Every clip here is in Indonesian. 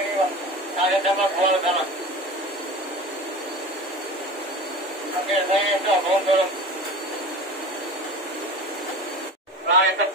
Saya dapat buat tanah. Oke, saya itu bom turun. Nah, itu.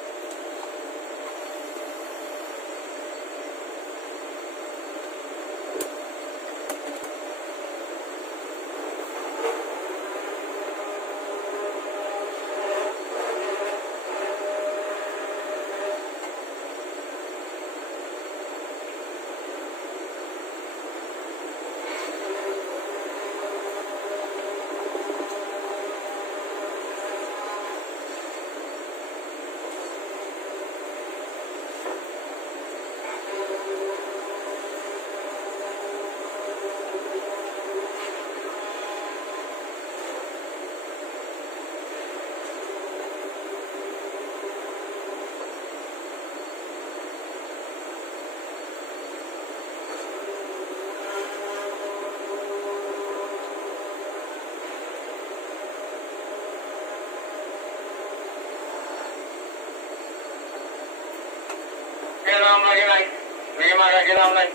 Lagi naik, 5 kaki naik.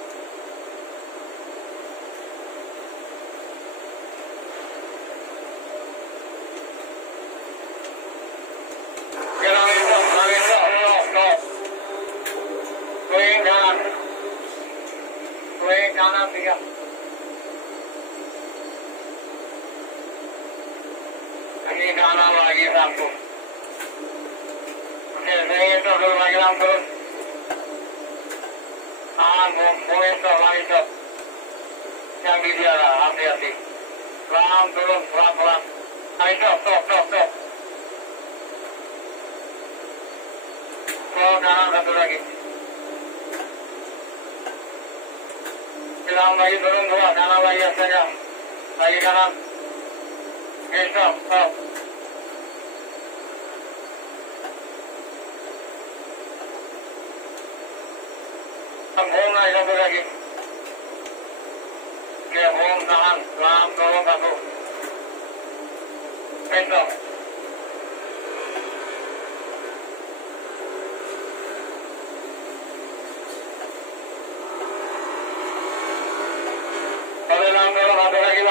Kanan 3. Ini kanan lagi 1. Oke, saya itu dulu lagi turun. Bom itu, lari itu. Yang di dia lah, hati-hati. Pelan turun, pelan-pelan. Ayo, stop. Ke kanan satu lagi. Bilang lagi turun 2, kanan lagi saja. Lagi kanan. Oke, stop. Bom naik satu lagi. Oke, bom tahan. Pelan turun 1. Stop.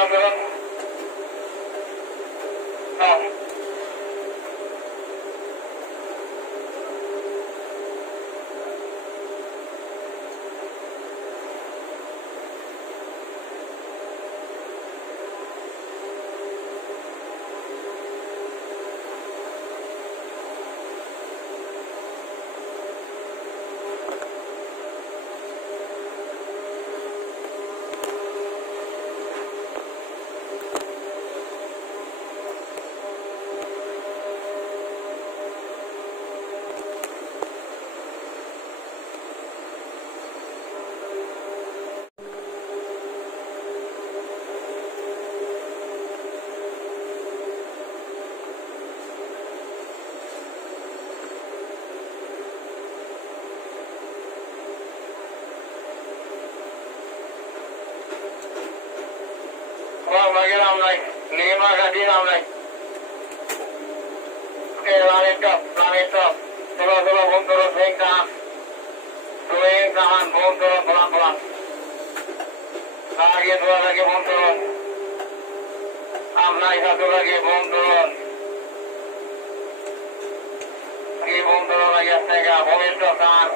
Turun. Stop. Lagi naik, 5 kaki naik. Oke, langit top. Terus bom turun, swing kanan, bom turun pelan-pelan. Lagi 2 lagi bom turun. Naik 1 lagi bom turun. Lagi bom turun lagi astaga, bom itu kanan.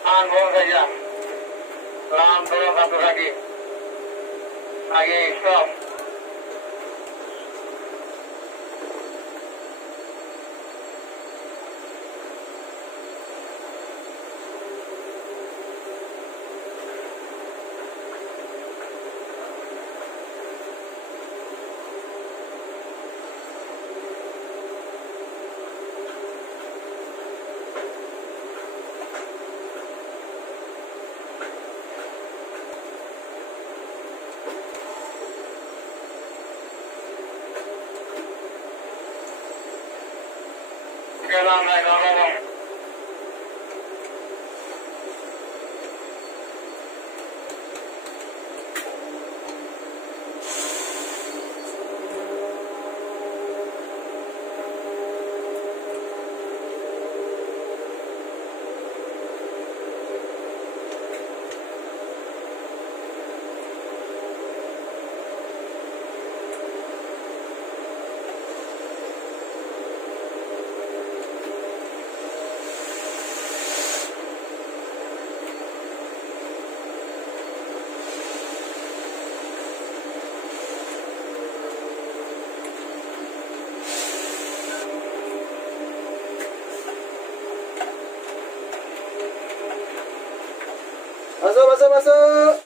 Kanan bom saja. Pelan turun 1 lagi. Lagi stop. Jalan naik ngomong. Masuk, masuk, masuk.